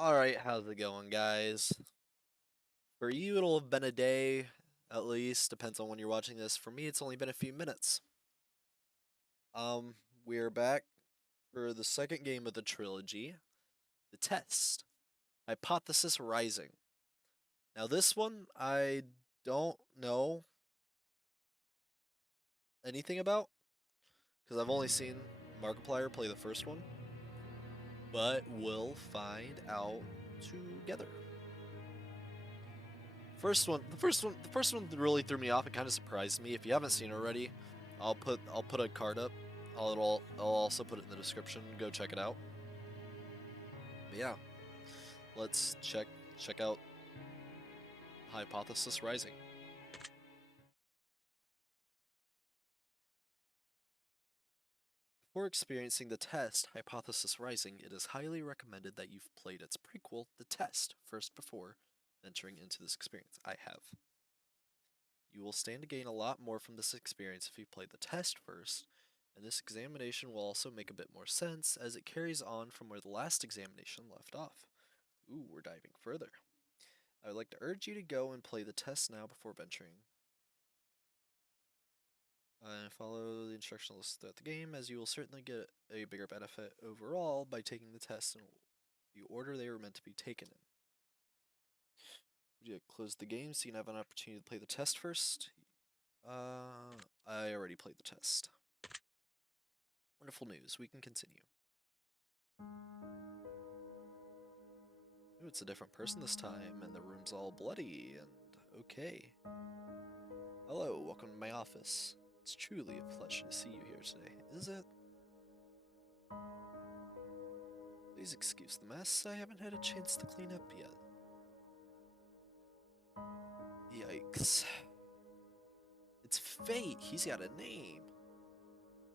Alright, how's it going, guys? For you, it'll have been a day, at least. Depends on when you're watching this. For me, it's only been a few minutes. Um, we're back for the second game of the trilogy, The Test, Hypothesis Rising. Now, this one, I don't know anything about, because I've only seen Markiplier play the first one, but we'll find out together. The first one really threw me off. It kind of surprised me. If you haven't seen it already, I'll put a card up. I'll also put it in the description. Go check it out. But yeah, let's check out Hypothesis Rising. Before experiencing the test, Hypothesis Rising, it is highly recommended that you've played its prequel, The Test, first before entering into this experience. I have. You will stand to gain a lot more from this experience if you play the test first, and this examination will also make a bit more sense as it carries on from where the last examination left off. Ooh, we're diving further. I would like to urge you to go and play the test now before venturing. Follow the instruction list throughout the game, as you will certainly get a bigger benefit overall by taking the test in the order they were meant to be taken in. Would you close the game so you can have an opportunity to play the test first? I already played the test. Wonderful news, we can continue. Ooh, it's a different person this time, and the room's all bloody, and okay. Hello, welcome to my office. It's truly a pleasure to see you here today, is it? Please excuse the mess, I haven't had a chance to clean up yet. Yikes. It's Fate, he's got a name.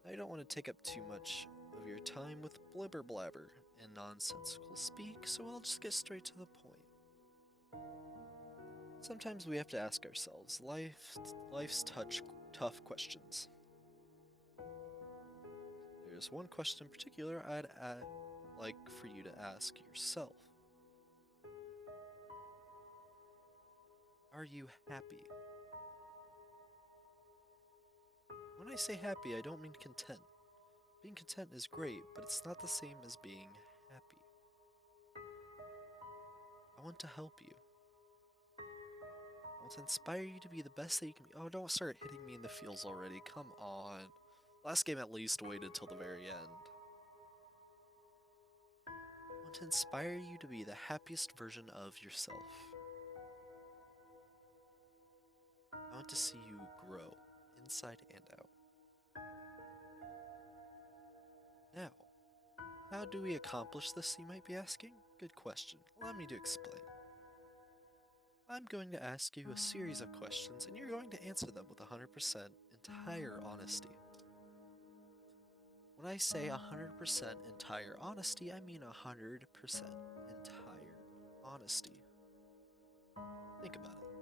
I don't want to take up too much of your time with blibber blabber and nonsensical speak, so I'll just get straight to the point. Sometimes we have to ask ourselves life's tough questions. There's one question in particular I'd like for you to ask yourself. Are you happy? When I say happy, I don't mean content. Being content is great, but it's not the same as being happy. I want to help you. I want to inspire you to be the best that you can be. Oh, don't start hitting me in the feels already. Come on. Last game at least waited till the very end. I want to inspire you to be the happiest version of yourself. I want to see you grow, inside and out. Now, how do we accomplish this, you might be asking? Good question. Allow me to explain. I'm going to ask you a series of questions, and you're going to answer them with 100% entire honesty. When I say 100% entire honesty, I mean 100% entire honesty. Think about it.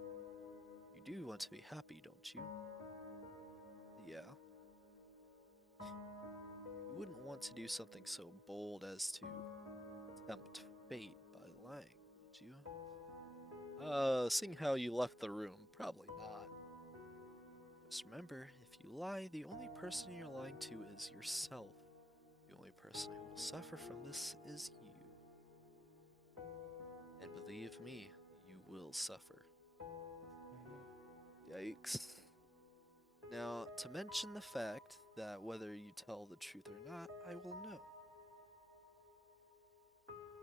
You do want to be happy, don't you? Yeah. You wouldn't want to do something so bold as to tempt fate by lying, would you? Seeing how you left the room, probably not. Just remember, if you lie, the only person you're lying to is yourself. The only person who will suffer from this is you. And believe me, you will suffer. Yikes. Now, to mention the fact that whether you tell the truth or not, I will know.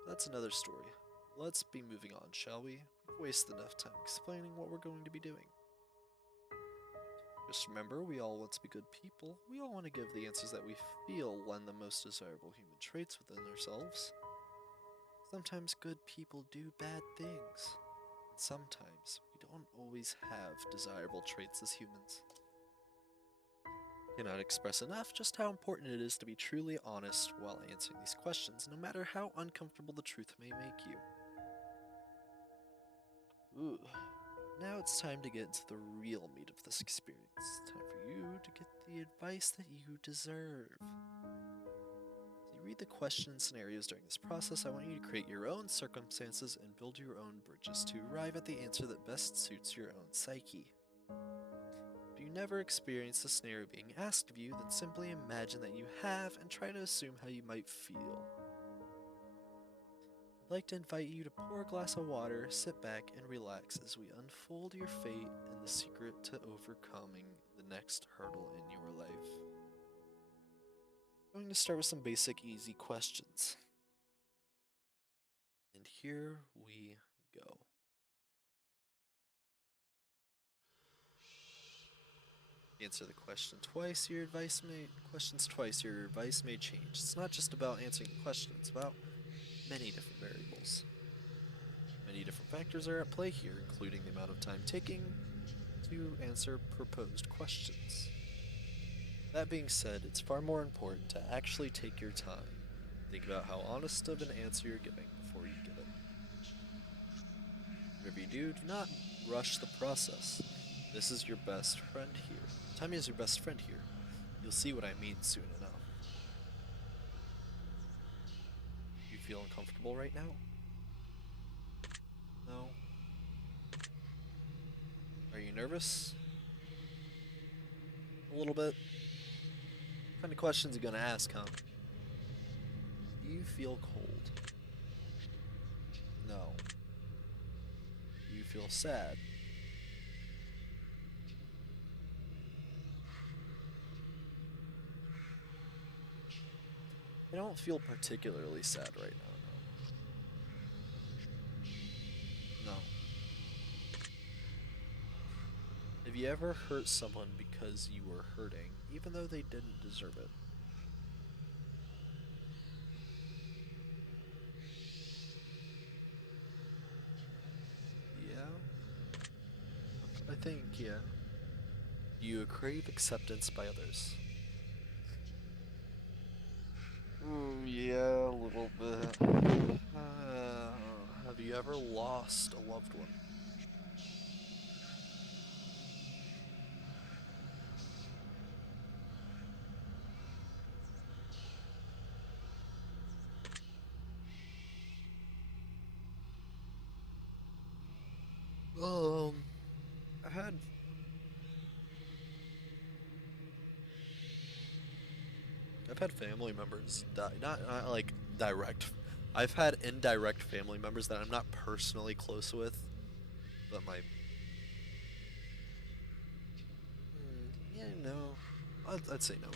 That's another story. Let's be moving on, shall we? We've wasted enough time explaining what we're going to be doing. Just remember, we all want to be good people. We all want to give the answers that we feel lend the most desirable human traits within ourselves. Sometimes good people do bad things. And sometimes we don't always have desirable traits as humans. Cannot express enough just how important it is to be truly honest while answering these questions, no matter how uncomfortable the truth may make you. Ooh. Now it's time to get into the real meat of this experience. Time for you to get the advice that you deserve. So you read the question and scenarios during this process, I want you to create your own circumstances and build your own bridges to arrive at the answer that best suits your own psyche. If you never experienced a scenario being asked of you, then simply imagine that you have and try to assume how you might feel. I'd like to invite you to pour a glass of water, sit back, and relax as we unfold your fate and the secret to overcoming the next hurdle in your life. I'm going to start with some basic, easy questions. And here we go. Answer the question twice, your advice may questions twice, your advice may change. It's not just about answering the question, it's about many different variables. Many different factors are at play here, including the amount of time taking to answer proposed questions. That being said, it's far more important to actually take your time. Think about how honest of an answer you're giving before you give it. Whatever you do not rush the process. This is your best friend here. Time is your best friend here. You'll see what I mean soon enough. You feel uncomfortable right now? No? Are you nervous? A little bit? What kind of questions are you gonna ask, huh? Do you feel cold? No. Do you feel sad? I don't feel particularly sad right now, no. No. Have you ever hurt someone because you were hurting, even though they didn't deserve it? Yeah? I think, yeah. Do you crave acceptance by others? Yeah, a little bit. Have you ever lost a loved one? Um, I've had I've had family members die, not like direct. I've had indirect family members that I'm not personally close with, but yeah, no, I'd say no.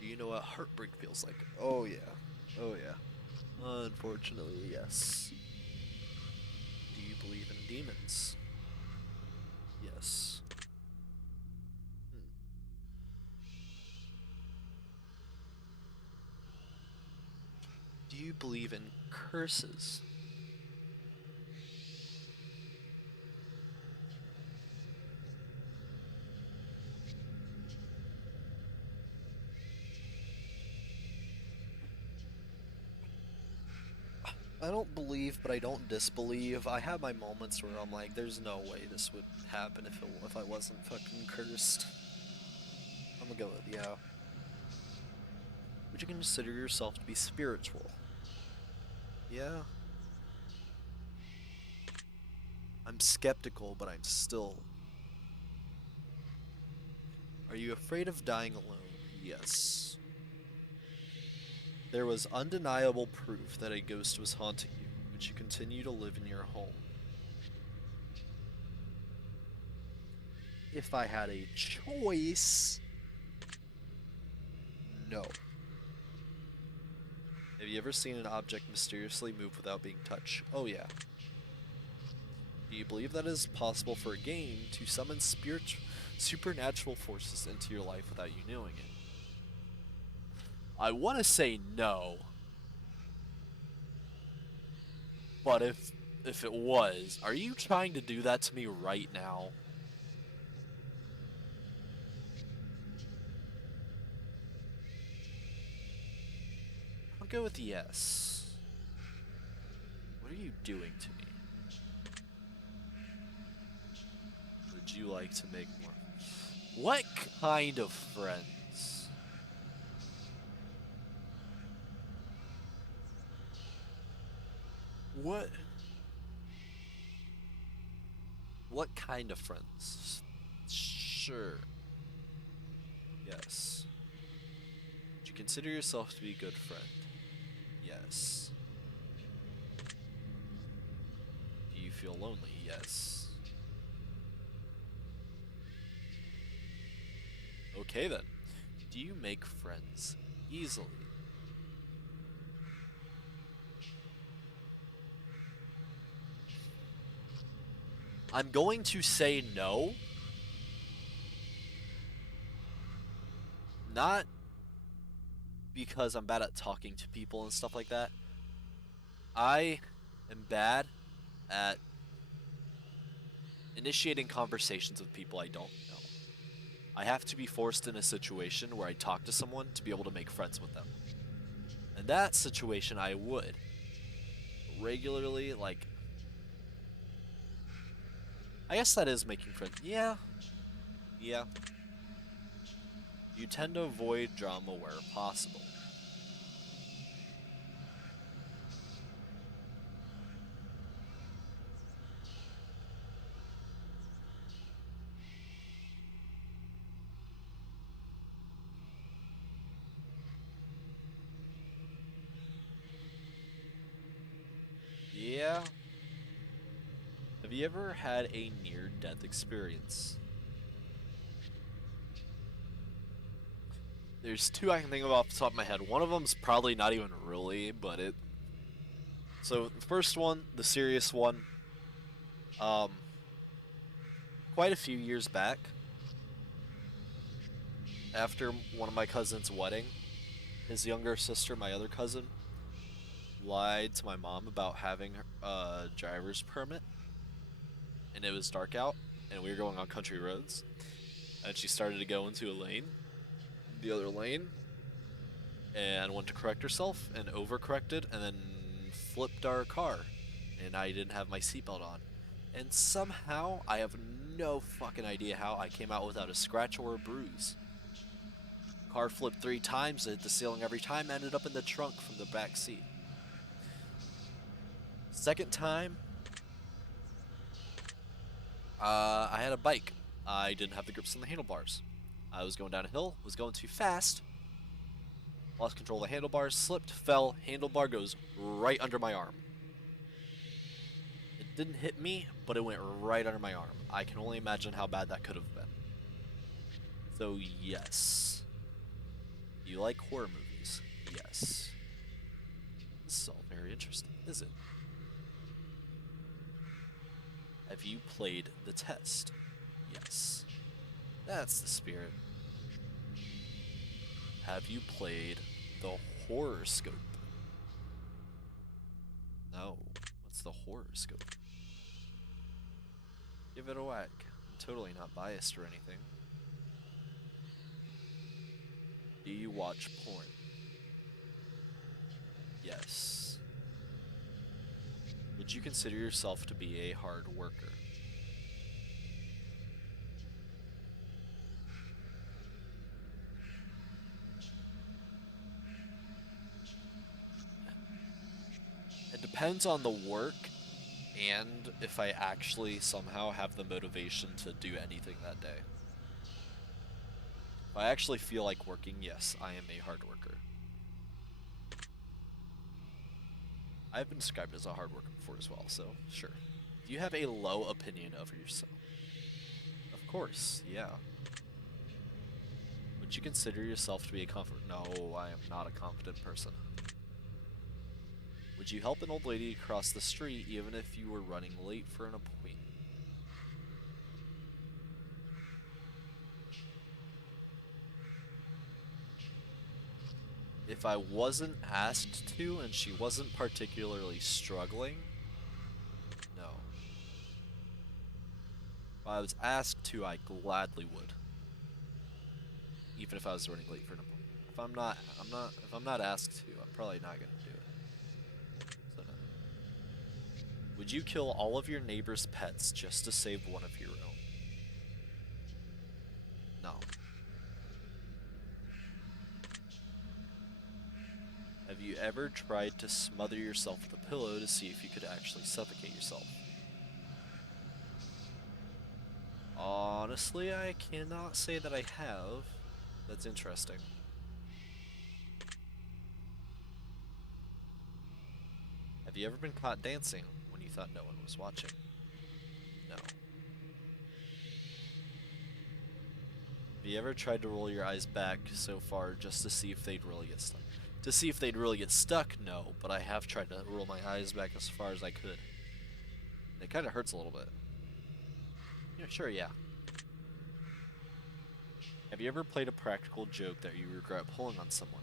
Do you know what heartbreak feels like? Oh yeah, oh yeah. Unfortunately, yes. Do you believe in demons? Yes. Hmm. Do you believe in curses? I don't believe, but I don't disbelieve. I have my moments where I'm like, there's no way this would happen if I wasn't fucking cursed. I'm gonna go with yeah. Would you consider yourself to be spiritual? Yeah. I'm skeptical, but I'm still. Are you afraid of dying alone? Yes. There was undeniable proof that a ghost was haunting you, but you continue to live in your home. If I had a choice, no. Have you ever seen an object mysteriously move without being touched? Oh yeah. Do you believe that it is possible for a game to summon supernatural forces into your life without you knowing it? I want to say no, but if it was, are you trying to do that to me right now? I'll go with yes. What are you doing to me? Would you like to make more? What kind of friends? What what kind of friends? Sure. Yes. Would you consider yourself to be a good friend? Yes. Do you feel lonely? Yes. Okay then. Do you make friends easily? I'm going to say no. Not because I'm bad at talking to people and stuff like that. I am bad at initiating conversations with people I don't know. I have to be forced in a situation where I talk to someone to be able to make friends with them. In that situation, I would regularly, like, I guess that is making friends. Yeah, yeah. You tend to avoid drama where possible. Yeah. Have you ever had a near death experience? There's two I can think of off the top of my head. One of them's probably not even really, but it. So the first one, the serious one, um, quite a few years back, after one of my cousin's wedding, his younger sister, my other cousin, lied to my mom about having a driver's permit, and it was dark out, and we were going on country roads, and she started to go into a lane, the other lane, and went to correct herself and overcorrected and then flipped our car. And I didn't have my seatbelt on. And somehow, I have no fucking idea how I came out without a scratch or a bruise. Car flipped 3 times, hit the ceiling every time, ended up in the trunk from the back seat. Second time, I had a bike. I didn't have the grips on the handlebars. I was going down a hill, was going too fast, lost control of the handlebars, slipped, fell, handlebar goes right under my arm. It didn't hit me, but it went right under my arm. I can only imagine how bad that could have been. So, yes. You like horror movies? Yes. This is all very interesting, is it? Have you played the test? Yes. That's the spirit. Have you played the horoscope? No. What's the horoscope? Give it a whack. I'm totally not biased or anything. Do you watch porn? Yes. Would you consider yourself to be a hard worker? It depends on the work and if I actually somehow have the motivation to do anything that day. If I actually feel like working, yes, I am a hard worker. I've been described as a hard worker before as well, so sure. Do you have a low opinion of yourself? Of course, yeah. Would you consider yourself to be a confident? No, I am not a confident person. Would you help an old lady cross the street even if you were running late for an appointment? If I wasn't asked to and she wasn't particularly struggling, no. If I was asked to, I gladly would. Even if I was running late for an appointment. If I'm not asked to, I'm probably not gonna do it. So no. Would you kill all of your neighbor's pets just to save one of your own? No. Have you ever tried to smother yourself with a pillow to see if you could actually suffocate yourself? Honestly, I cannot say that I have. That's interesting. Have you ever been caught dancing when you thought no one was watching? No. Have you ever tried to roll your eyes back so far just to see if they'd really get stuck? To see if they'd really get stuck? No, but I have tried to roll my eyes back as far as I could. It kind of hurts a little bit. Yeah, sure, yeah. Have you ever played a practical joke that you regret pulling on someone?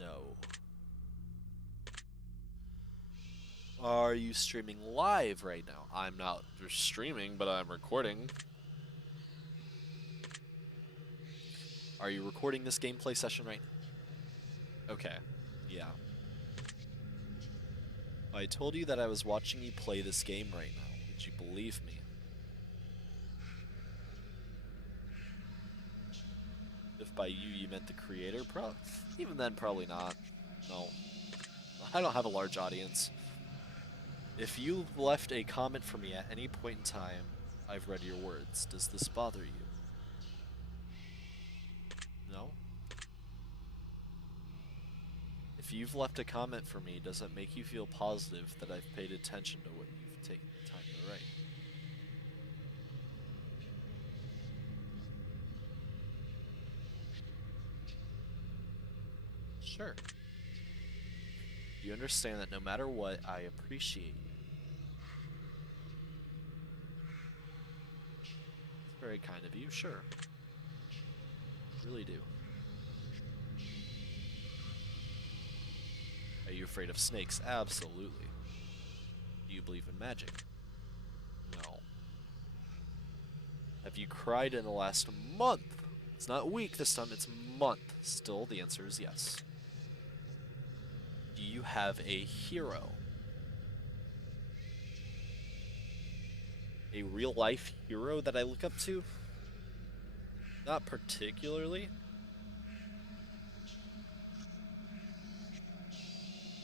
No. Are you streaming live right now? I'm not streaming, but I'm recording. Are you recording this gameplay session right now? Okay. Yeah. I told you that I was watching you play this game right now. Would you believe me? If by you meant the creator, even then, probably not. No. I don't have a large audience. If you left a comment for me at any point in time, I've read your words. Does this bother you? No? If you've left a comment for me, does it make you feel positive that I've paid attention to what you've taken the time to write? Sure. Do you understand that no matter what, I appreciate you? It's very kind of you, sure. Really do. Are you afraid of snakes? Absolutely. Do you believe in magic? No. Have you cried in the last month? It's not week this time, it's month. Still, the answer is yes. Do you have a hero? A real life hero that I look up to? Not particularly.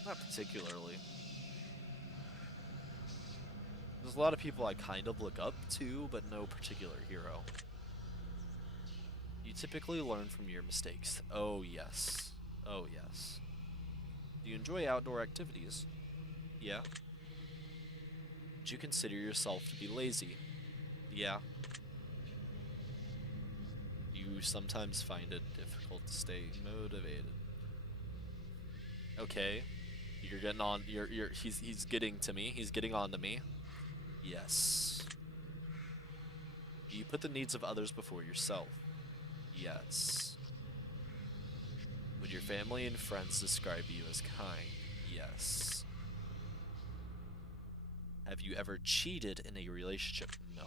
Not particularly. There's a lot of people I kind of look up to, but no particular hero. You typically learn from your mistakes. Oh, yes. Oh, yes. Do you enjoy outdoor activities? Yeah. Would you consider yourself to be lazy? Yeah. You sometimes find it difficult to stay motivated. Okay. You're getting on he's getting to me. He's getting on to me. Yes. You put the needs of others before yourself. Yes. Would your family and friends describe you as kind? Yes. Have you ever cheated in a relationship? No.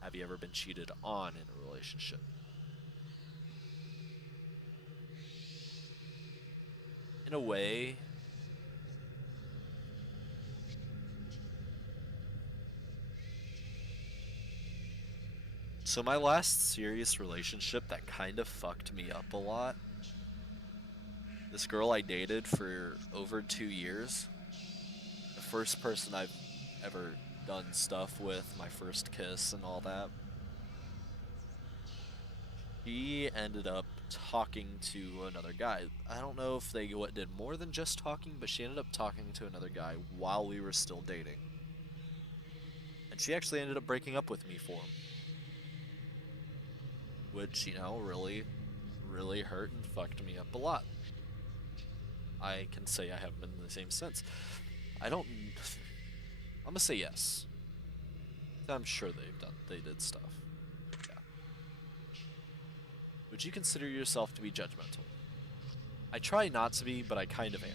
Have you ever been cheated on in a relationship? In a way. So my last serious relationship that kind of fucked me up a lot. This girl I dated for over 2 years. The first person I've ever done stuff with, my first kiss and all that. She ended up talking to another guy. I don't know if they did more than just talking, but she ended up talking to another guy while we were still dating. And she actually ended up breaking up with me for him. Which, really, really hurt and fucked me up a lot. I can say I haven't been the same since. I don't. I'm gonna say yes. I'm sure they did stuff. Yeah. Would you consider yourself to be judgmental? I try not to be, but I kind of am.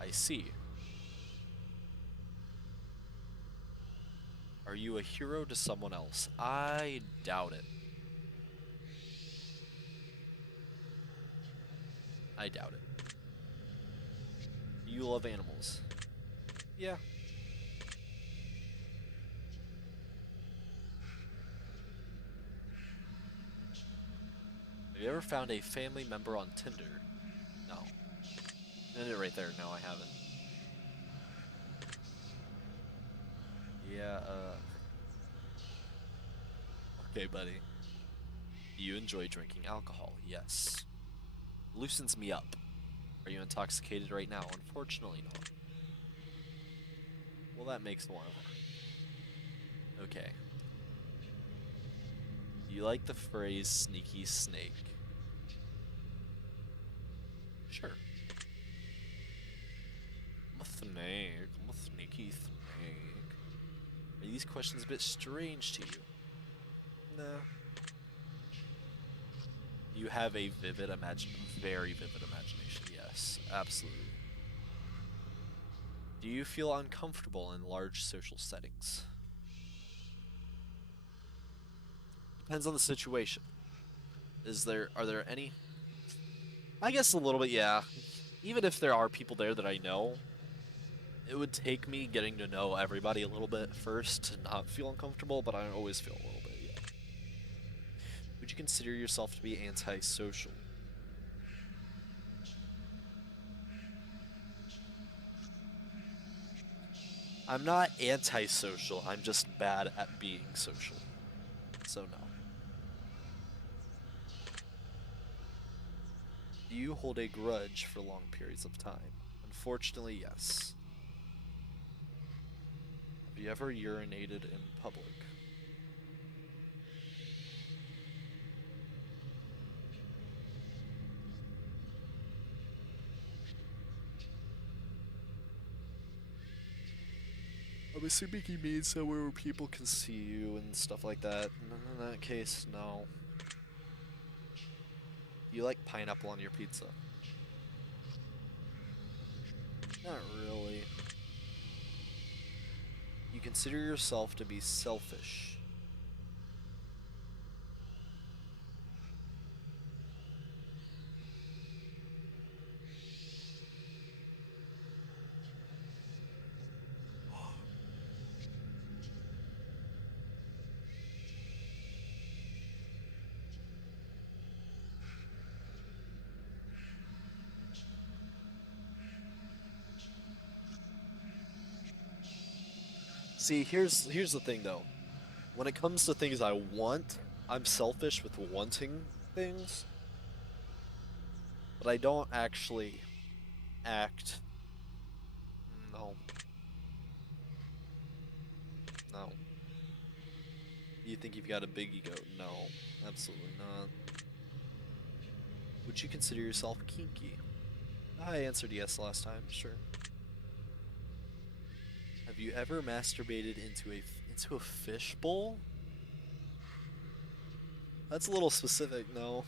I see. Are you a hero to someone else? I doubt it. I doubt it. Do you love animals? Yeah. you ever found a family member on Tinder? No. End it right there. No, I haven't. Yeah, okay, buddy. Do you enjoy drinking alcohol? Yes. Loosens me up. Are you intoxicated right now? Unfortunately not. Well, that makes more of it. Okay. Do you like the phrase sneaky snake? Sure. I'm a snake. I'm a sneaky snake. Are these questions a bit strange to you? No. You have a very vivid imagination. Yes, absolutely. Do you feel uncomfortable in large social settings? Depends on the situation. Are there any? I guess a little bit, yeah. Even if there are people there that I know, it would take me getting to know everybody a little bit first to not feel uncomfortable, but I always feel a little bit, yeah. Would you consider yourself to be antisocial? I'm not antisocial, I'm just bad at being social. So no. Do you hold a grudge for long periods of time? Unfortunately, yes. Have you ever urinated in public? I'm assuming he means somewhere where people can see you and stuff like that. In that case, no. Do you like pineapple on your pizza? Not really. You consider yourself to be selfish. See, here's the thing though. When it comes to things I want, I'm selfish with wanting things, but I don't actually act. No, no. You think you've got a big ego? No, absolutely not. Would you consider yourself kinky? I answered yes last time, sure. Have you ever masturbated into a fish bowl? That's a little specific, no.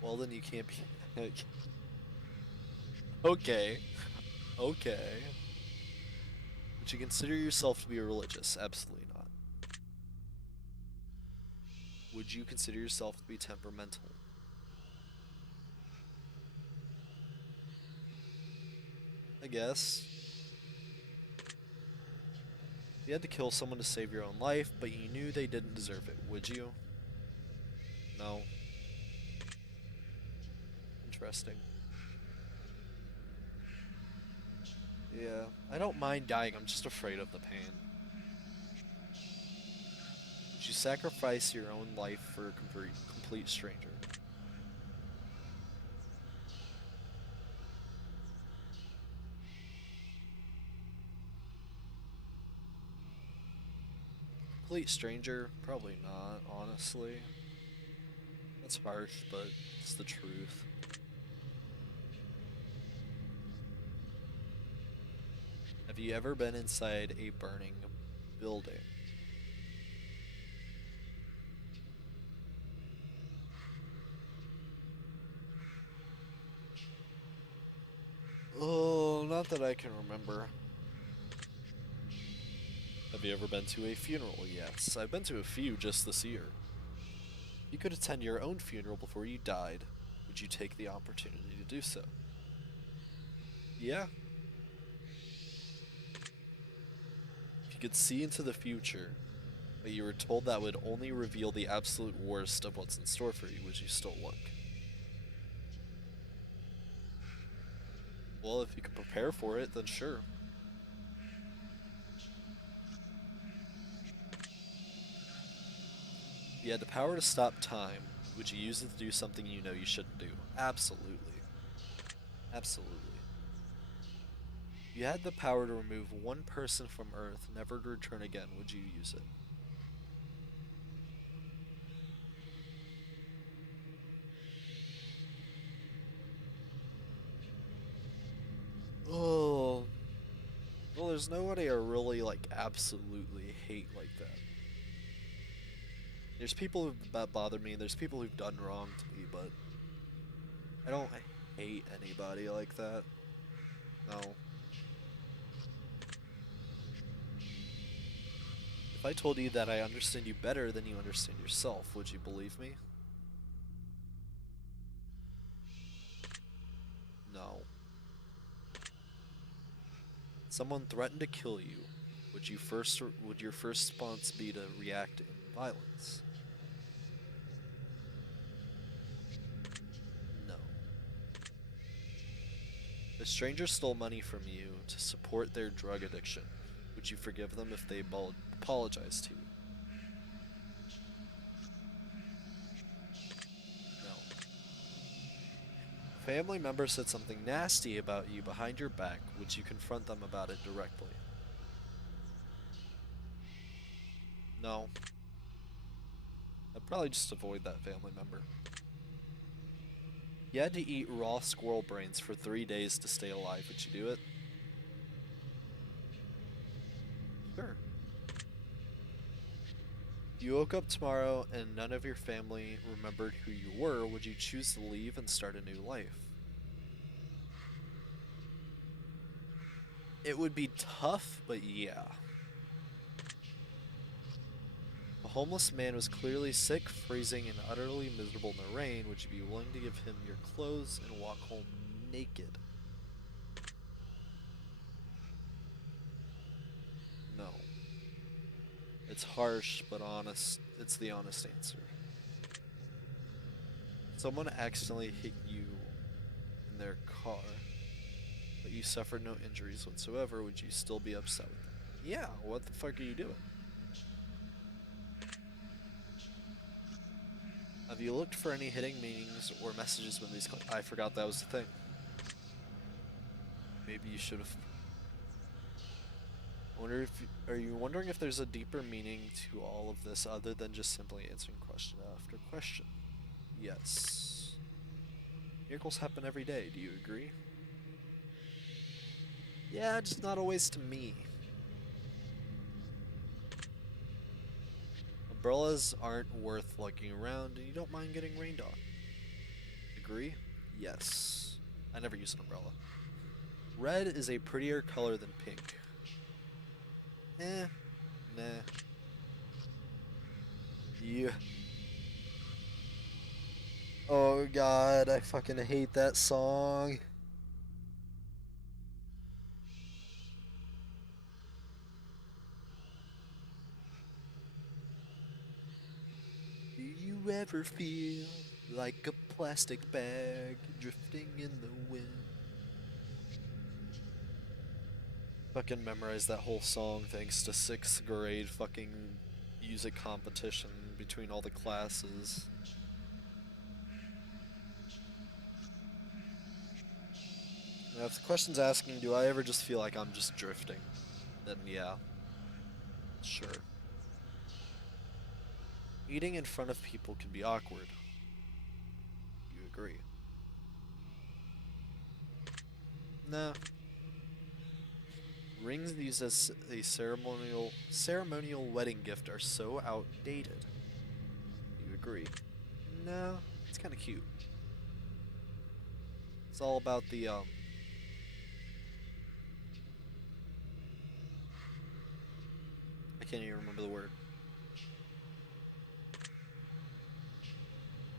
Well, then you can't be. Okay, okay. Would you consider yourself to be religious? Absolutely not. Would you consider yourself to be temperamental? I guess. If you had to kill someone to save your own life, but you knew they didn't deserve it, would you? No. Interesting. Yeah, I don't mind dying, I'm just afraid of the pain. Would you sacrifice your own life for a complete stranger? Complete stranger? Probably not, honestly. That's harsh, but it's the truth. Have you ever been inside a burning building? Oh, not that I can remember. Have you ever been to a funeral? Yes, I've been to a few just this year. You could attend your own funeral before you died. Would you take the opportunity to do so? Yeah. If you could see into the future, but you were told that would only reveal the absolute worst of what's in store for you, would you still look? Well, if you could prepare for it, then sure. If you had the power to stop time, would you use it to do something you know you shouldn't do? Absolutely. Absolutely. If you had the power to remove one person from Earth, never to return again, would you use it? Oh, well, there's nobody I really like absolutely hate like that. There's people that bother me, there's people who've done wrong to me, but I don't hate anybody like that. No. If I told you that I understand you better than you understand yourself, would you believe me? No. Someone threatened to kill you. Would your first response be to react in violence? No. If a stranger stole money from you to support their drug addiction, would you forgive them if they apologized to you? No. If a family member said something nasty about you behind your back, would you confront them about it directly? No. I'd probably just avoid that family member. You had to eat raw squirrel brains for 3 days to stay alive. Would you do it? Sure. If you woke up tomorrow and none of your family remembered who you were, would you choose to leave and start a new life? It would be tough, but yeah. A homeless man was clearly sick, freezing, and utterly miserable in the rain. Would you be willing to give him your clothes and walk home naked? No. It's harsh, but honest. It's the honest answer. Someone accidentally hit you in their car, but you suffered no injuries whatsoever. Would you still be upset with them? Yeah, what the fuck are you doing? Have you looked for any hidden meanings or messages when these? I forgot that was the thing. Maybe you should have. Wonder if are you wondering if there's a deeper meaning to all of this other than just simply answering question after question? Yes. Miracles happen every day. Do you agree? Yeah, just not always to me. Umbrellas aren't worth looking around, and you don't mind getting rained on. Agree? Yes. I never use an umbrella. Red is a prettier color than pink. Eh, nah. You. Oh god, I fucking hate that song. Do you ever feel like a plastic bag drifting in the wind? Fucking memorized that whole song thanks to sixth grade fucking music competition between all the classes. Now, if the question's asking, do I ever just feel like I'm just drifting? Then yeah, sure. Eating in front of people can be awkward. You agree? Nah. Rings used as a ceremonial wedding gift are so outdated. You agree? No, it's kind of cute. It's all about the I can't even remember the word.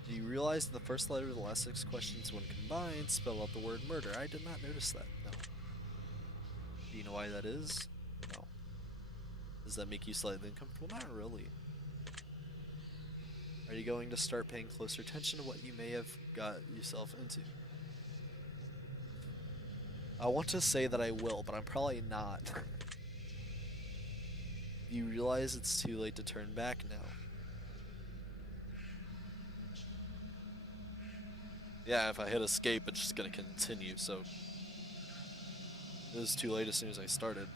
Do you realize the first letter of the last six questions, when combined, spell out the word murder? I did not notice that. No. Do you know why that is? No. that make you slightly uncomfortable? Not really. Are you going to start paying closer attention to what you may have got yourself into? I want to say that I will, but I'm probably not. You realize it's too late to turn back now. Yeah, if I hit escape, it's just gonna continue, so it was too late as soon as I started.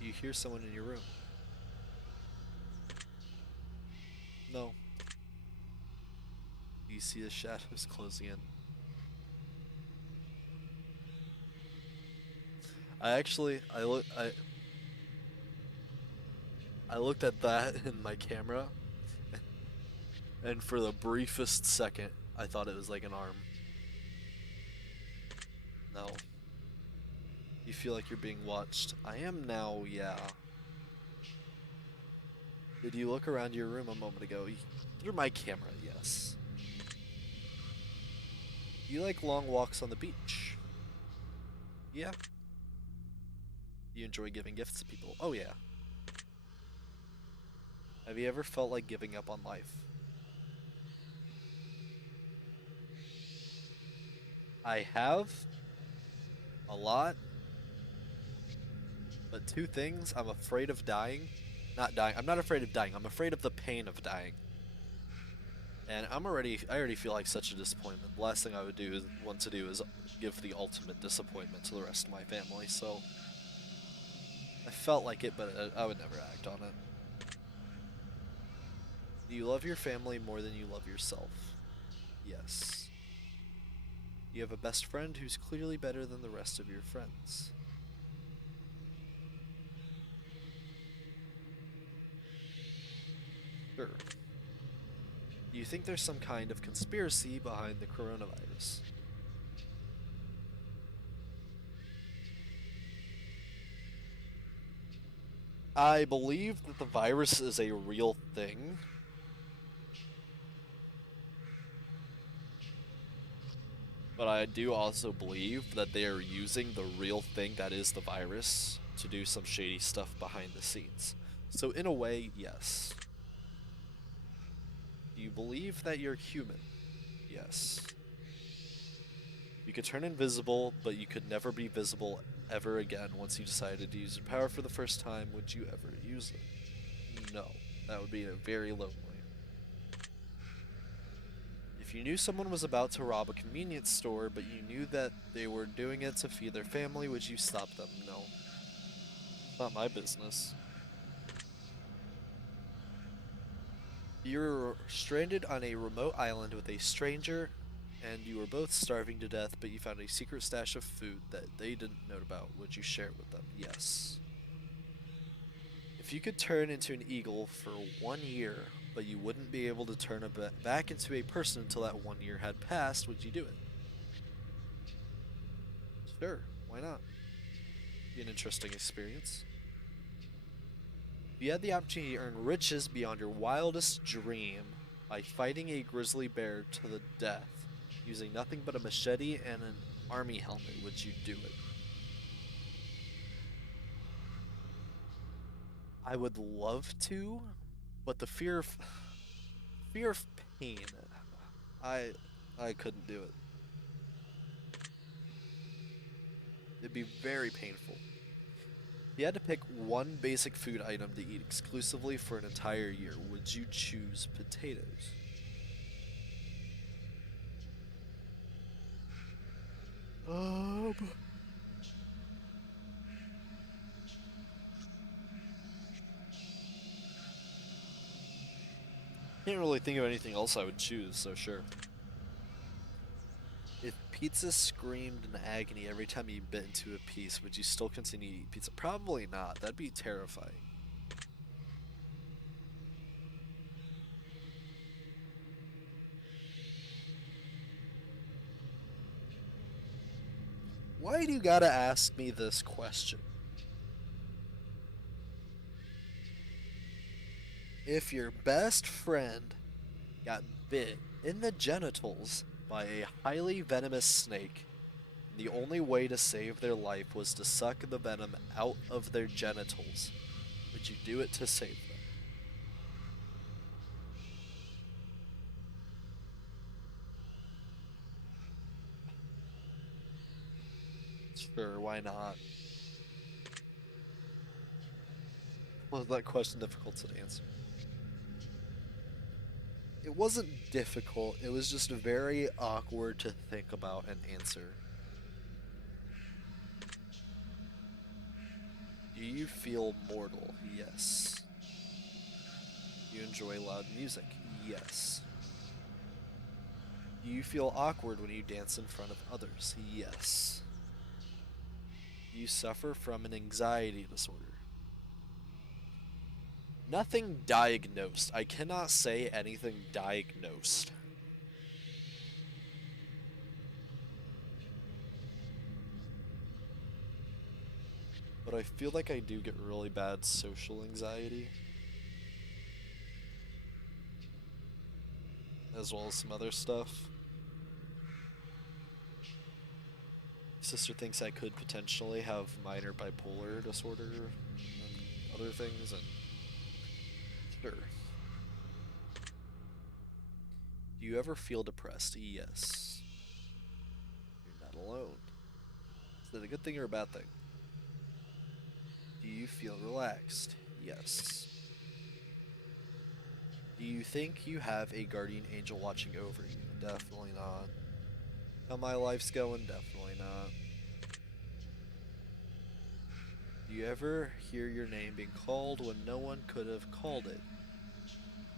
You hear someone in your room. No. You see the shadows closing in. I looked at that in my camera, and for the briefest second, I thought it was like an arm. No. You feel like you're being watched. I am now, yeah. Did you look around your room a moment ago? Through my camera, yes. You like long walks on the beach? Yeah. You enjoy giving gifts to people? Oh, yeah. Have you ever felt like giving up on life? I have. A lot. But two things. I'm afraid of dying. Not dying. I'm not afraid of dying. I'm afraid of the pain of dying. And I already feel like such a disappointment. The last thing I would want to do is give the ultimate disappointment to the rest of my family, so I felt like it, but I would never act on it. Do you love your family more than you love yourself? Yes. You have a best friend who's clearly better than the rest of your friends. Sure. Do you think there's some kind of conspiracy behind the coronavirus? I believe that the virus is a real thing. But I do also believe that they are using the real thing that is the virus to do some shady stuff behind the scenes. So in a way, yes. Do you believe that you're human? Yes. You could turn invisible, but you could never be visible ever again once you decided to use your power for the first time. Would you ever use it? No. That would be very lonely. If you knew someone was about to rob a convenience store, but you knew that they were doing it to feed their family, would you stop them? No. It's not my business. You're stranded on a remote island with a stranger, and you were both starving to death, but you found a secret stash of food that they didn't know about. Would you share it with them? Yes. If you could turn into an eagle for 1 year, but you wouldn't be able to turn back into a person until that 1 year had passed, would you do it? Sure, why not? Be an interesting experience. If you had the opportunity to earn riches beyond your wildest dream by fighting a grizzly bear to the death using nothing but a machete and an army helmet, would you do it? I would love to, but the fear of pain, I I couldn't do it. It'd be very painful. If you had to pick one basic food item to eat exclusively for an entire year, would you choose potatoes? Um, Can't really think of anything else I would choose, so sure. If pizza screamed in agony every time you bit into a piece, would you still continue to eat pizza? Probably not. That'd be terrifying. Why do you gotta ask me this question? If your best friend got bit in the genitals by a highly venomous snake, The only way to save their life was to suck the venom out of their genitals. Would you do it to save them? Sure, why not? Was that question difficult to answer? It wasn't difficult, it was just very awkward to think about and answer. Do you feel mortal? Yes. Do you enjoy loud music? Yes. Do you feel awkward when you dance in front of others? Yes. Do you suffer from an anxiety disorder? Nothing diagnosed. I cannot say anything diagnosed. But I feel like I do get really bad social anxiety, as well as some other stuff. Sister thinks I could potentially have minor bipolar disorder and other things, and sure. Do you ever feel depressed? Yes. You're not alone. Is that a good thing or a bad thing? Do you feel relaxed? Yes. Do you think you have a guardian angel watching over you? Definitely not. How my life's going? Definitely not. Do you ever hear your name being called when no one could have called it?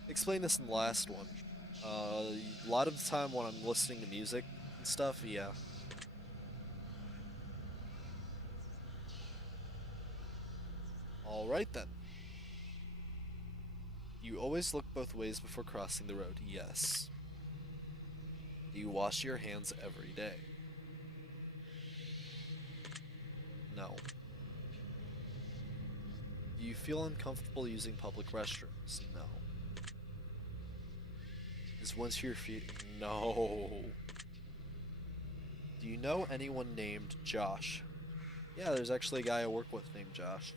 Explain this in the last one. A lot of the time when I'm listening to music and stuff, yeah. Alright then. You always look both ways before crossing the road. Yes. Do you wash your hands every day? No. Do you feel uncomfortable using public restrooms? No. Is once your feet? No. Do you know anyone named Josh? Yeah, there's actually a guy I work with named Josh.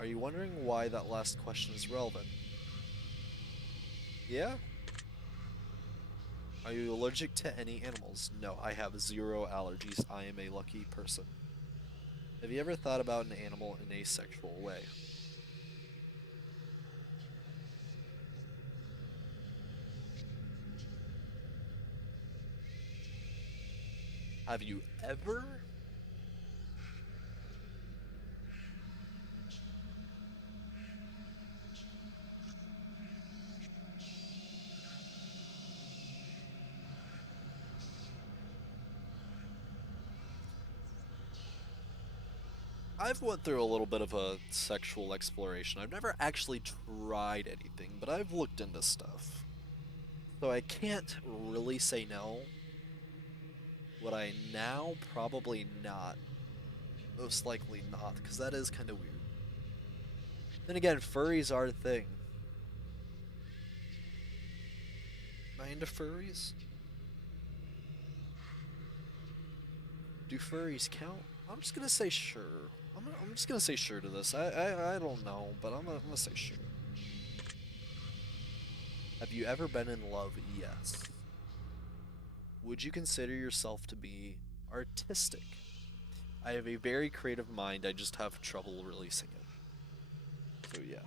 Are you wondering why that last question is relevant? Yeah? Are you allergic to any animals? No, I have zero allergies. I am a lucky person. Have you ever thought about an animal in a sexual way? Have you ever? I've went through a little bit of a sexual exploration. I've never actually tried anything, but I've looked into stuff. So I can't really say no. Would I now? Probably not. Most likely not, because that is kind of weird. Then again, furries are a thing. Am I into furries? Do furries count? I'm just gonna say sure. I'm just gonna say sure to this. I don't know, but I'm gonna say sure. Have you ever been in love? Yes. Would you consider yourself to be artistic? I have a very creative mind, I just have trouble releasing it. So yeah.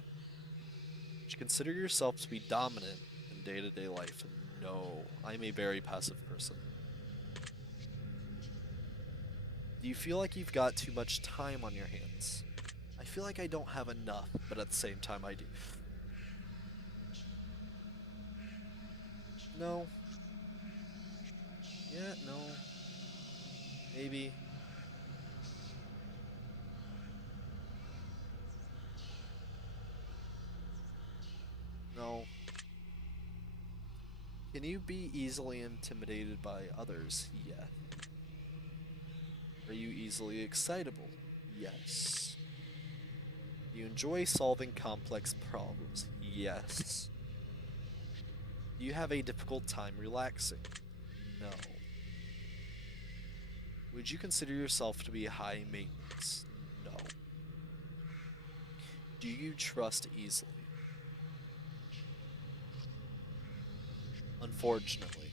Would you consider yourself to be dominant in day-to-day life? No. I'm a very passive person. Do you feel like you've got too much time on your hands? I feel like I don't have enough, but at the same time I do. No. Yeah, no. Maybe. No. Can you be easily intimidated by others? Yeah. Are you easily excitable? Yes. Do you enjoy solving complex problems? Yes. Do you have a difficult time relaxing? No. Would you consider yourself to be high maintenance? No. Do you trust easily? Unfortunately.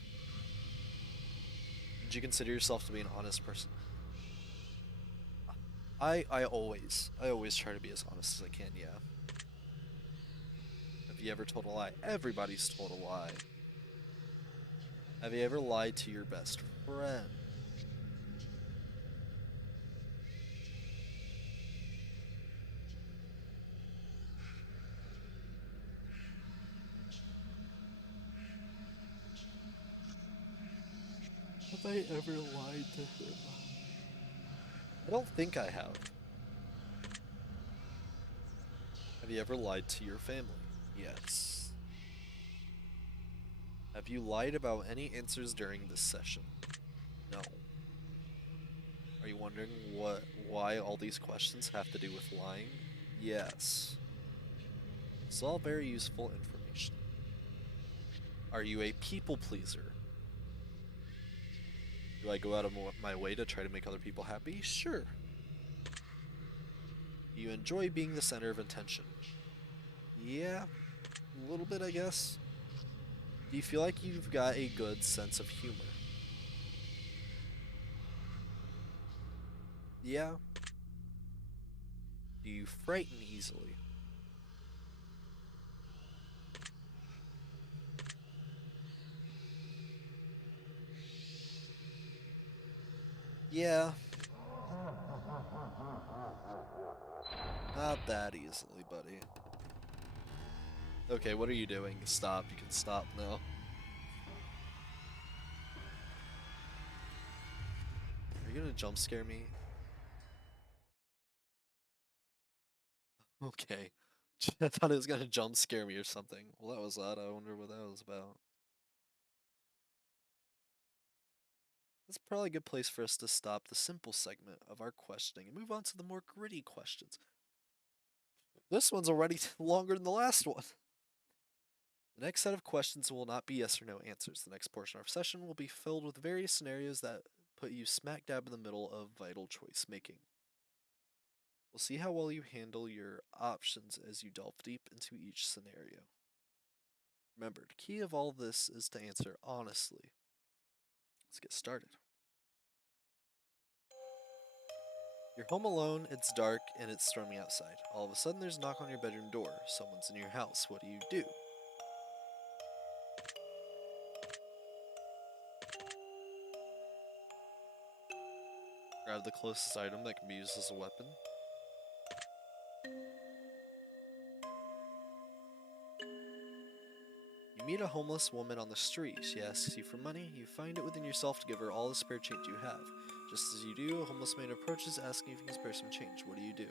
Would you consider yourself to be an honest person? I always try to be as honest as I can, yeah. Have you ever told a lie? Everybody's told a lie. Have you ever lied to your best friend? Have I ever lied to him? I don't think I have. Have you ever lied to your family? Yes. Have you lied about any answers during this session? No. Are you wondering why all these questions have to do with lying? Yes. It's all very useful information. Are you a people pleaser? Do I go out of my way to try to make other people happy? Sure. Do you enjoy being the center of attention? Yeah, a little bit, I guess. Do you feel like you've got a good sense of humor? Yeah. Do you frighten easily? Yeah, not that easily, buddy. Okay, what are you doing? Stop. You can stop now. Are you gonna jump scare me? Okay. I thought it was gonna jump scare me or something. Well, that was odd. I wonder what that was about. That's probably a good place for us to stop the simple segment of our questioning and move on to the more gritty questions. This one's already longer than the last one. The next set of questions will not be yes or no answers. The next portion of our session will be filled with various scenarios that put you smack dab in the middle of vital choice making. We'll see how well you handle your options as you delve deep into each scenario. Remember, the key of all this is to answer honestly. Let's get started. You're home alone, it's dark, and it's stormy outside. All of a sudden, there's a knock on your bedroom door. Someone's in your house. What do you do? Grab the closest item that can be used as a weapon. You meet a homeless woman on the street. She asks you for money. You find it within yourself to give her all the spare change you have. Just as you do, a homeless man approaches asking if he can spare some change. What do you do?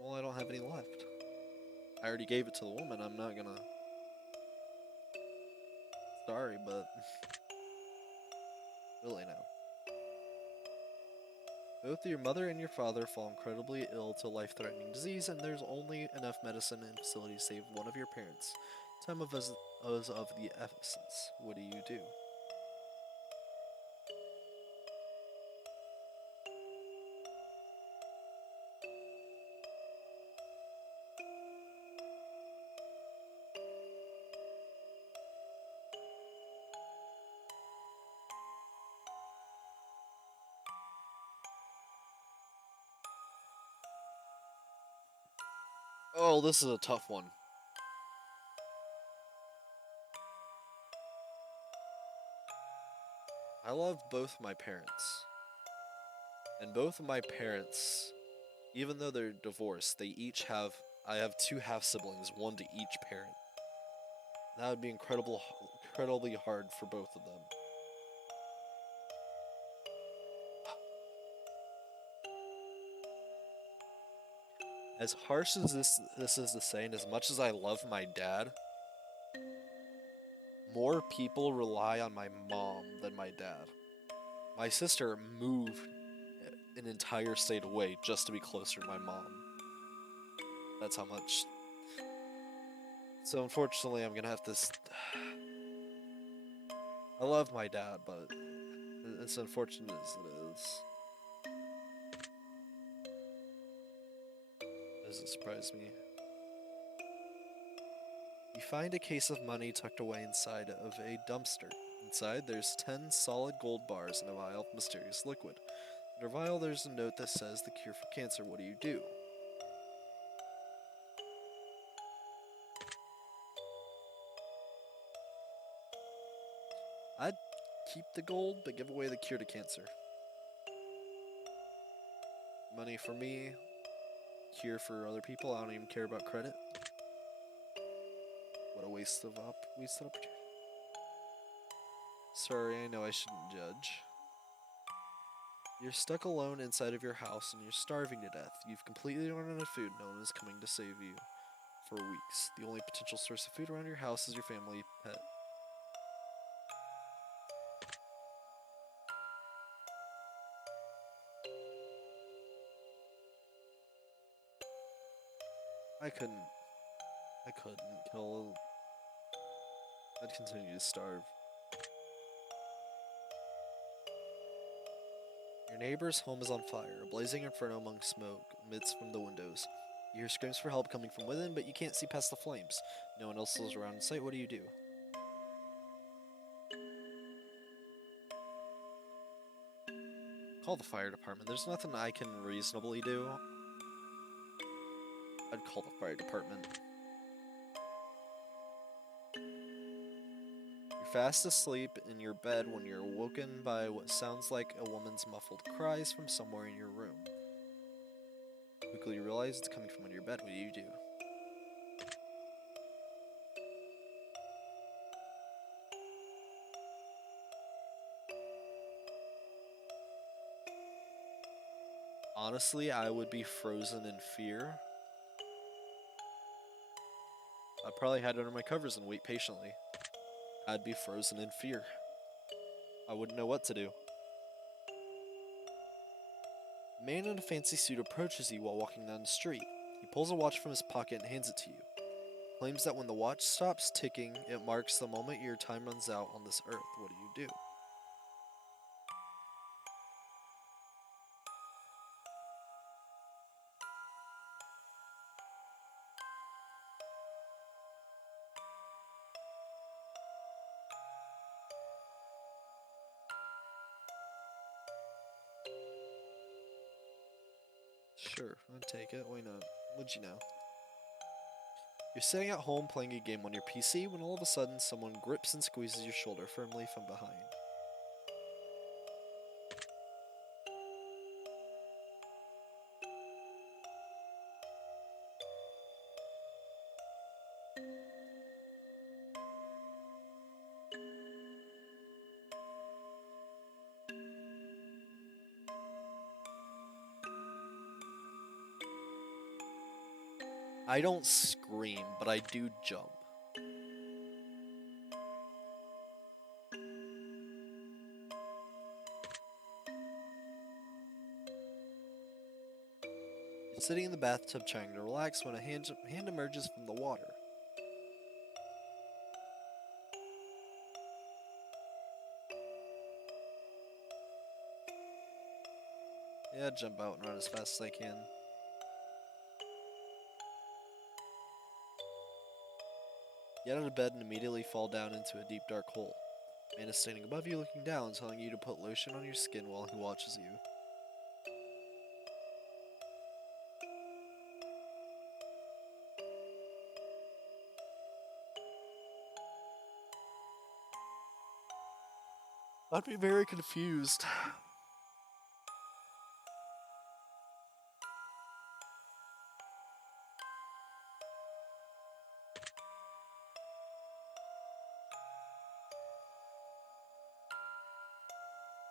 Well, I don't have any left. I already gave it to the woman. I'm not gonna. Sorry, but really now. Both your mother and your father fall incredibly ill to life threatening disease, and there's only enough medicine and facility to save one of your parents. Time of is of the essence. What do you do? Oh, this is a tough one. I love both my parents. And both of my parents, even though they're divorced, they each have. I have two half siblings, one to each parent. That would be incredibly hard for both of them. As harsh as this is to say, and as much as I love my dad, more people rely on my mom than my dad. My sister moved an entire state away just to be closer to my mom. That's how much. So unfortunately, I'm gonna have to. I love my dad, but it's unfortunate as it is. It doesn't surprise me. You find a case of money tucked away inside of a dumpster. Inside, there's 10 solid gold bars and a vial of mysterious liquid. In a vial, there's a note that says the cure for cancer. What do you do? I'd keep the gold, but give away the cure to cancer. Money for me, cure for other people. I don't even care about credit. What a wasted opportunity. Sorry, I know I shouldn't judge. You're stuck alone inside of your house and you're starving to death. You've completely run out of food. No one is coming to save you for weeks. The only potential source of food around your house is your family pet. I couldn't. I couldn't kill. I'd continue to starve. Your neighbor's home is on fire. A blazing inferno among smoke emits from the windows. You hear screams for help coming from within, but you can't see past the flames. No one else is around in sight. What do you do? Call the fire department. There's nothing I can reasonably do. I'd call the fire department. You're fast asleep in your bed when you're awoken by what sounds like a woman's muffled cries from somewhere in your room. Quickly you realize it's coming from under your bed. What do you do? Honestly, I would be frozen in fear. I'd probably hide under my covers and wait patiently. I'd be frozen in fear. I wouldn't know what to do. A man in a fancy suit approaches you while walking down the street. He pulls a watch from his pocket and hands it to you. Claims that when the watch stops ticking, it marks the moment your time runs out on this earth. What do you do? Sure, I'd take it. Why not? What'd you know? You're sitting at home playing a game on your PC when all of a sudden someone grips and squeezes your shoulder firmly from behind. I don't scream, but I do jump. You're sitting in the bathtub trying to relax when a hand emerges from the water. Yeah, jump out and run as fast as I can. Get out of bed and immediately fall down into a deep dark hole. Man is standing above you looking down, telling you to put lotion on your skin while he watches you. I'd be very confused.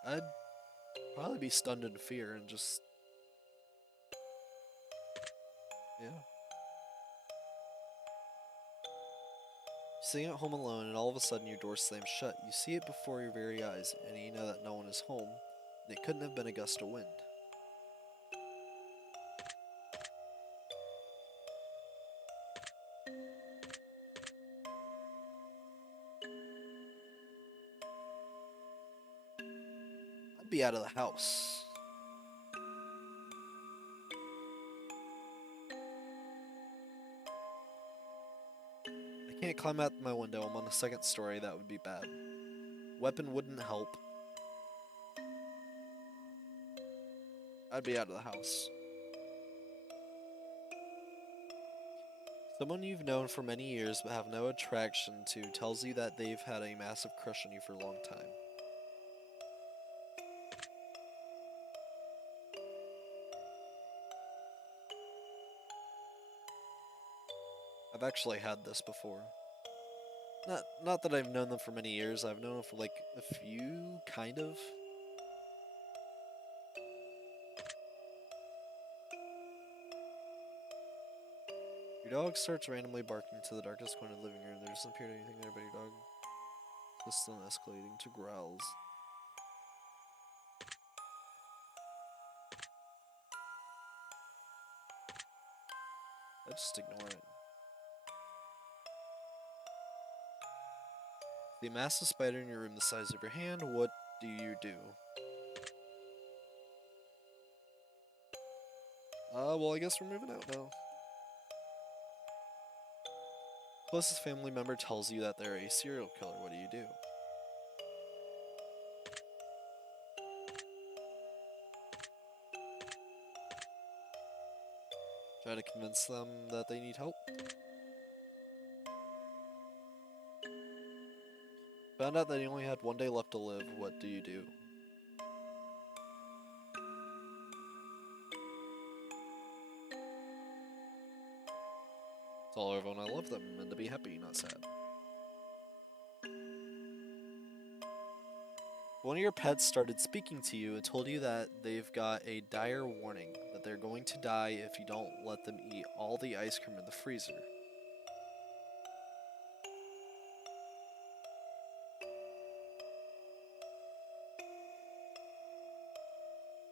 I'd probably be stunned in fear and just, yeah. Sitting at home alone, and all of a sudden your door slams shut. You see it before your very eyes, and you know that no one is home, and it couldn't have been a gust of wind. be out of the house. I can't climb out my window. I'm on the second story. That would be bad. Weapon wouldn't help. I'd be out of the house. Someone you've known for many years but have no attraction to tells you that they've had a massive crush on you for a long time. I've actually had this before. Not that I've known them for many years. I've known them for like a few, kind of. Your dog starts randomly barking to the darkest corner of the living room. There doesn't appear to anything there but your dog. Twists on escalating to growls. I just ignore it. The massive spider in your room the size of your hand, what do you do? Well, I guess we're moving out now. Closest family member tells you that they're a serial killer, what do you do? Try to convince them that they need help? Found out that you only had 1 day left to live, what do you do? Tell everyone I love them and to be happy, not sad. One of your pets started speaking to you and told you that they've got a dire warning, that they're going to die if you don't let them eat all the ice cream in the freezer.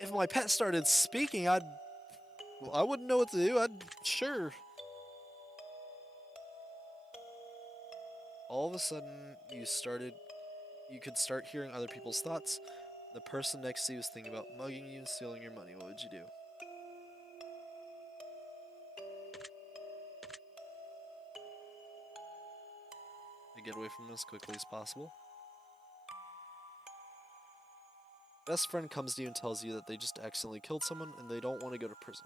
If my pet started speaking, I wouldn't know what to do. Sure. All of a sudden, you could start hearing other people's thoughts. The person next to you is thinking about mugging you and stealing your money. What would you do? I get away from them as quickly as possible. Best friend comes to you and tells you that they just accidentally killed someone and they don't want to go to prison.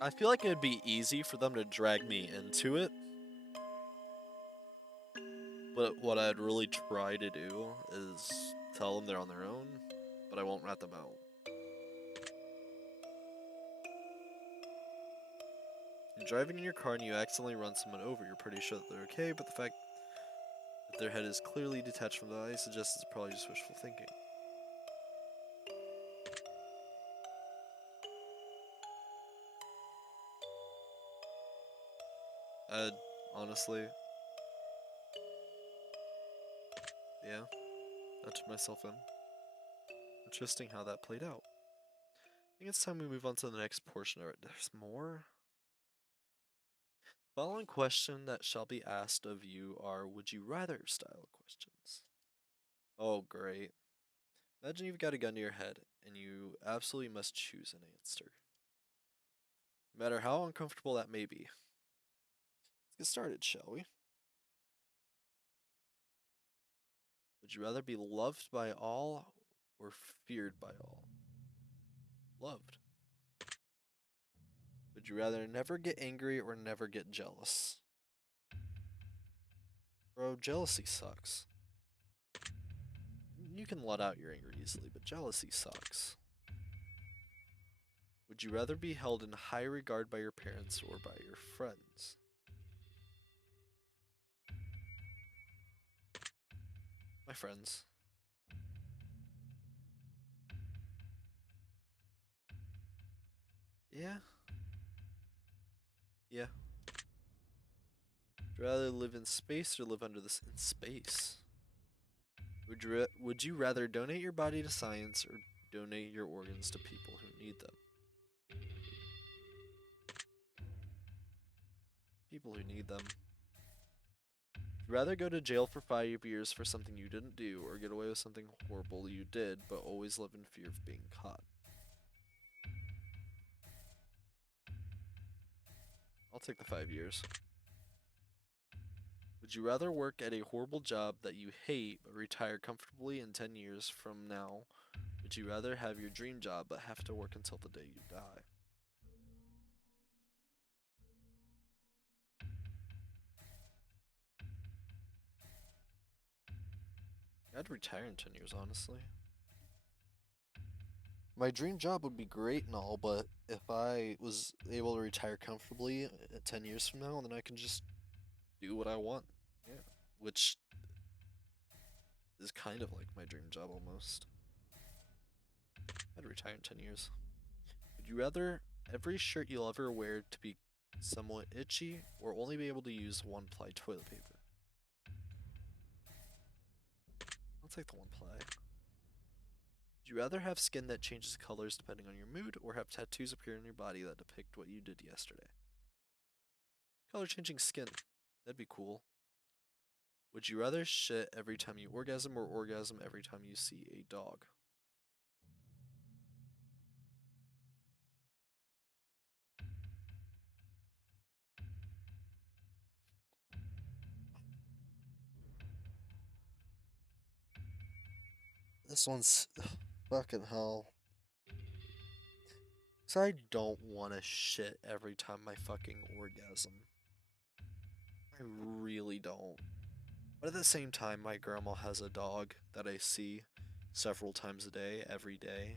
I feel like it'd be easy for them to drag me into it. But what I'd really try to do is tell them they're on their own, but I won't rat them out. You're driving in your car and you accidentally run someone over. You're pretty sure that they're okay, but the fact that their head is clearly detached from the eye suggests it's probably just wishful thinking. Honestly, yeah, I took myself in. Interesting how that played out. I think it's time we move on to the next portion of it. There's more. Following question that shall be asked of you are would you rather style questions. Oh, great. Imagine you've got a gun to your head and you absolutely must choose an answer. No matter how uncomfortable that may be. Let's get started, shall we? Would you rather be loved by all or feared by all? Loved. Would you rather never get angry or never get jealous? Bro, jealousy sucks. You can let out your anger easily, but jealousy sucks. Would you rather be held in high regard by your parents or by your friends? My friends. Yeah, yeah. Would you rather live in space or live under this in space? Would you rather donate your body to science or donate your organs to people who need them? People who need them. Would you rather go to jail for 5 years for something you didn't do or get away with something horrible you did but always live in fear of being caught? I'll take the 5 years. Would you rather work at a horrible job that you hate but retire comfortably in 10 years from now? Would you rather have your dream job but have to work until the day you die? I'd retire in 10 years, honestly. My dream job would be great and all, but if I was able to retire comfortably 10 years from now, then I can just do what I want. Yeah. Which is kind of like my dream job almost. I'd retire in 10 years. Would you rather every shirt you'll ever wear to be somewhat itchy or only be able to use one ply toilet paper? I'll take the one ply. Would you rather have skin that changes colors depending on your mood or have tattoos appear on your body that depict what you did yesterday? Color changing skin. That'd be cool. Would you rather shit every time you orgasm or orgasm every time you see a dog? This one's fucking hell. Cause I don't want to shit every time I fucking orgasm. I really don't. But at the same time, my grandma has a dog that I see several times a day, every day.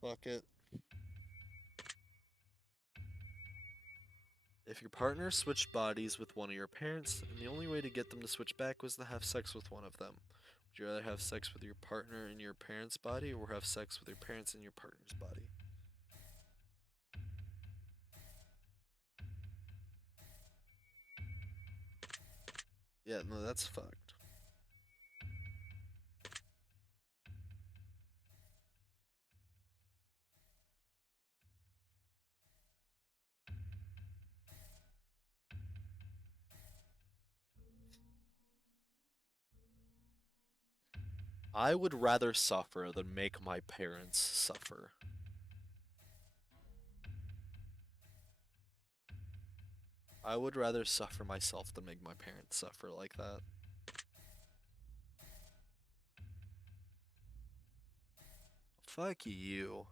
Fuck it. If your partner switched bodies with one of your parents, and the only way to get them to switch back was to have sex with one of them, would you rather have sex with your partner in your parents' body or have sex with your parents in your partner's body? Yeah, no, that's fucked. I would rather suffer than make my parents suffer. I would rather suffer myself than make my parents suffer like that. Fuck you.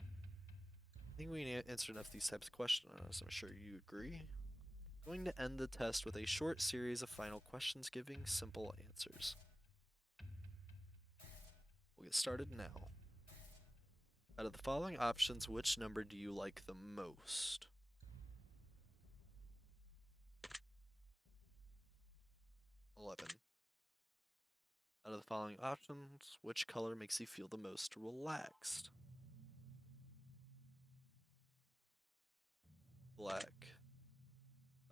I think we answered enough of these types of questions, as I'm sure you agree. Going to end the test with a short series of final questions giving simple answers. We'll get started now. Out of the following options, which number do you like the most? 11. Out of the following options, which color makes you feel the most relaxed? Black.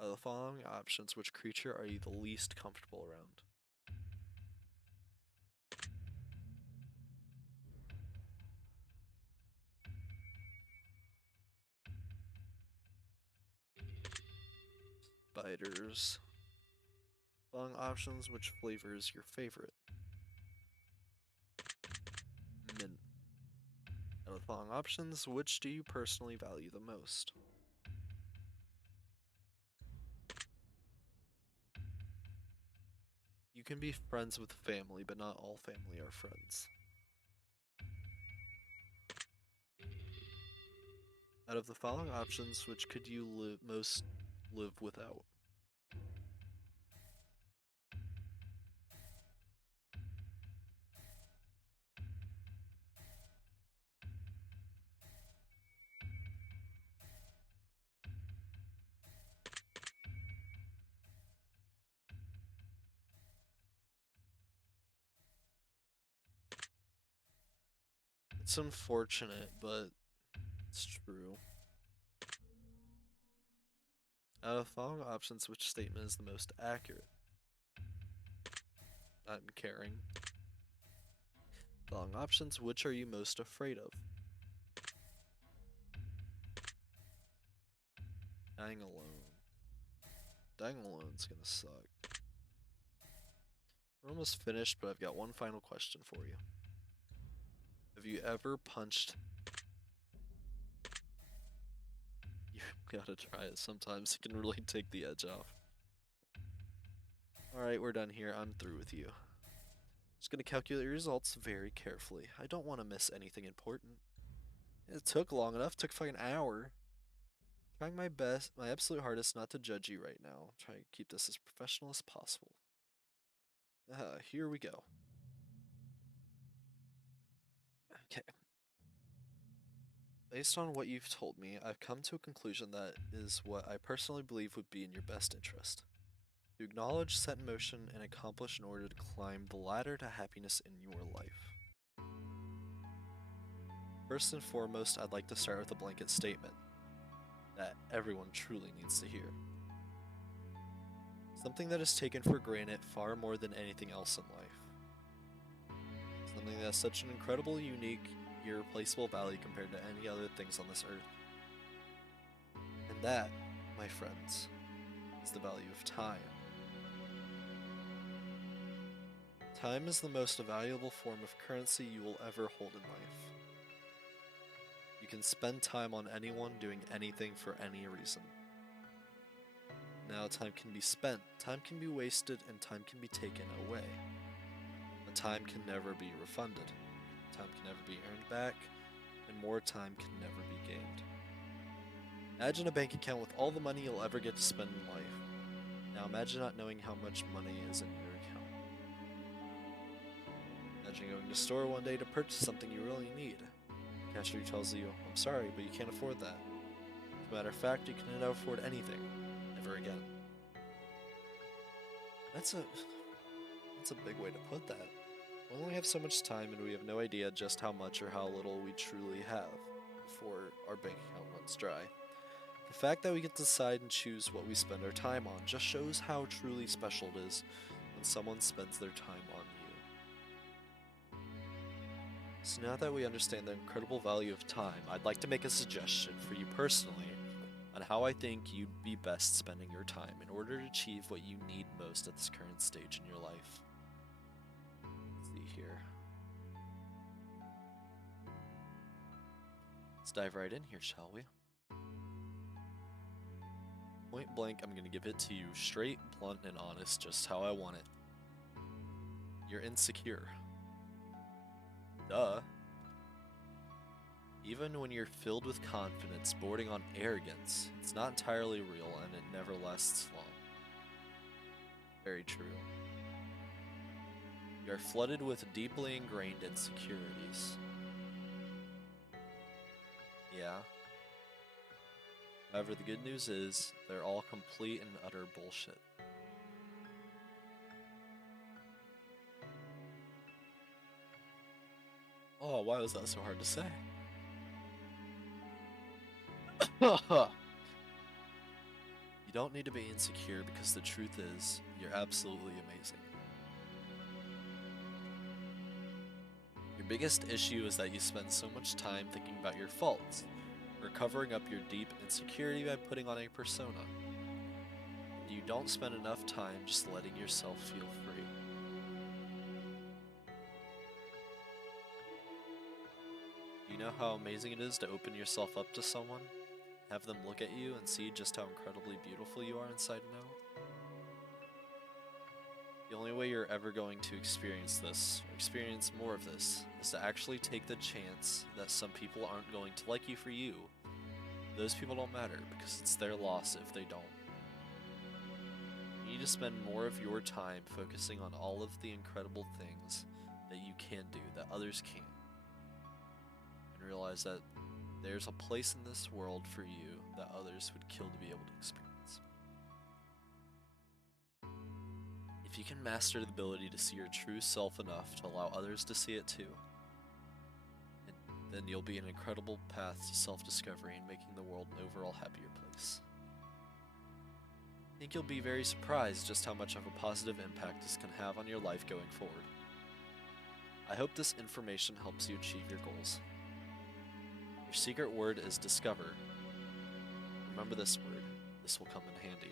Out of the following options, which creature are you the least comfortable around? Spiders. Following options, which flavor is your favorite? Mint. Out of the following options, which do you personally value the most? You can be friends with family, but not all family are friends. Out of the following options, which could you most live without. It's unfortunate, but it's true. Out of the following options, which statement is the most accurate? I'm caring. Following options, which are you most afraid of? Dying alone. Dying alone's gonna suck. We're almost finished, but I've got one final question for you. Have you ever punched... You gotta try it sometimes, it can really take the edge off. Alright, we're done here. I'm through with you. Just gonna calculate your results very carefully. I don't want to miss anything important. It took long enough, took fucking an hour. Trying my best, my absolute hardest not to judge you right now. Try to keep this as professional as possible. Here we go. Okay. Based on what you've told me, I've come to a conclusion that is what I personally believe would be in your best interest. To acknowledge, set in motion, and accomplish in order to climb the ladder to happiness in your life. First and foremost, I'd like to start with a blanket statement that everyone truly needs to hear. Something that is taken for granted far more than anything else in life. Something that has such an incredible, unique, irreplaceable value compared to any other things on this earth. And that, my friends, is the value of time. Time is the most valuable form of currency you will ever hold in life. You can spend time on anyone doing anything for any reason. Now time can be spent, time can be wasted, and time can be taken away. But time can never be refunded. Time can never be earned back, and more time can never be gained. Imagine a bank account with all the money you'll ever get to spend in life. Now imagine not knowing how much money is in your account. Imagine going to the store one day to purchase something you really need. The cashier tells you, "I'm sorry, but you can't afford that." As a matter of fact, you can never afford anything, ever again. That's a big way to put that. We only have so much time, and we have no idea just how much or how little we truly have before our bank account runs dry. The fact that we get to decide and choose what we spend our time on just shows how truly special it is when someone spends their time on you. So now that we understand the incredible value of time, I'd like to make a suggestion for you personally on how I think you'd be best spending your time in order to achieve what you need most at this current stage in your life. Let's see here. Let's dive right in here, shall we? Point blank, I'm gonna give it to you straight, blunt, and honest, just how I want it. You're insecure. Duh. Even when you're filled with confidence, bordering on arrogance, it's not entirely real and it never lasts long. Very true. You are flooded with deeply ingrained insecurities. Yeah. However, the good news is, they're all complete and utter bullshit. Oh, why was that so hard to say? You don't need to be insecure because the truth is, you're absolutely amazing. Your biggest issue is that you spend so much time thinking about your faults, or covering up your deep insecurity by putting on a persona. You don't spend enough time just letting yourself feel free. Do you know how amazing it is to open yourself up to someone? Have them look at you and see just how incredibly beautiful you are inside and out? The only way you're ever going to experience this, or experience more of this, is to actually take the chance that some people aren't going to like you for you. Those people don't matter, because it's their loss if they don't. need to spend more of your time focusing on all of the incredible things that you can do that others can't. And realize that there's a place in this world for you that others would kill to be able to experience. If you can master the ability to see your true self enough to allow others to see it too, then you'll be an incredible path to self-discovery and making the world an overall happier place. I think you'll be very surprised just how much of a positive impact this can have on your life going forward. I hope this information helps you achieve your goals. Your secret word is discover. Remember this word. This will come in handy.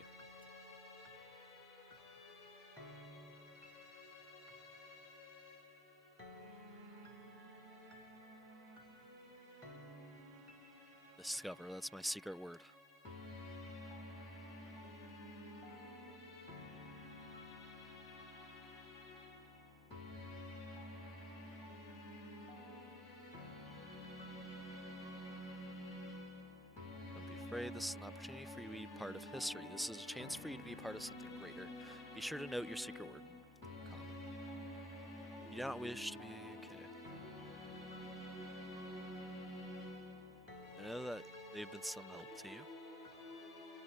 Discover, that's my secret word. Don't be afraid, this is an opportunity for you to be part of history. This is a chance for you to be part of something greater. Be sure to note your secret word. Common. You do not wish to be okay. I know that they've been some help to you.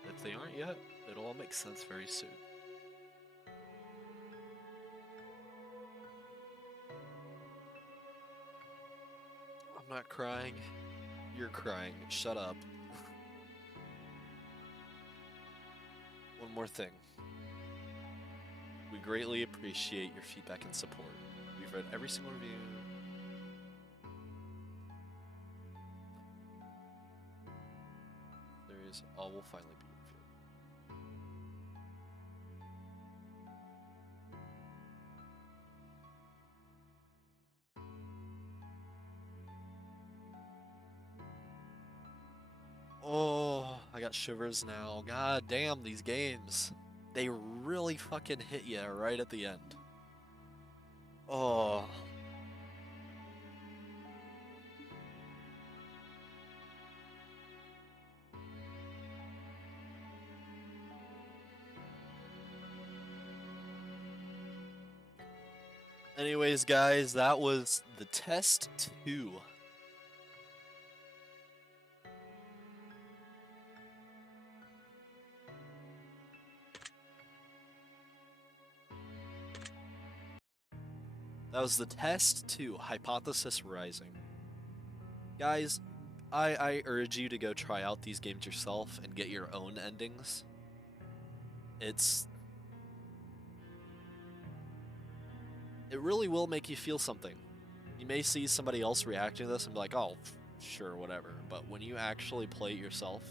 If they aren't yet, it'll all make sense very soon. I'm not crying. You're crying. Shut up. One more thing. We greatly appreciate your feedback and support. We've read every single review. All will finally be revealed. Oh, I got shivers now. God damn, these games. They really fucking hit you right at the end. Oh. Anyways, guys, that was the test 2. That was the test 2, Hypothesis Rising. Guys, I urge you to go try out these games yourself and get your own endings. It really will make you feel something. You may see somebody else reacting to this and be like, oh, sure, whatever. But when you actually play it yourself,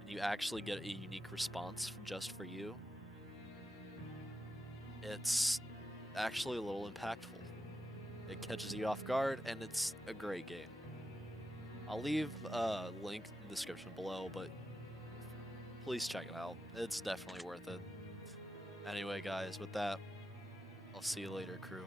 and you actually get a unique response just for you, it's actually a little impactful. It catches you off guard, and it's a great game. I'll leave a link in the description below, but please check it out. It's definitely worth it. Anyway, guys, with that, I'll see you later, crew.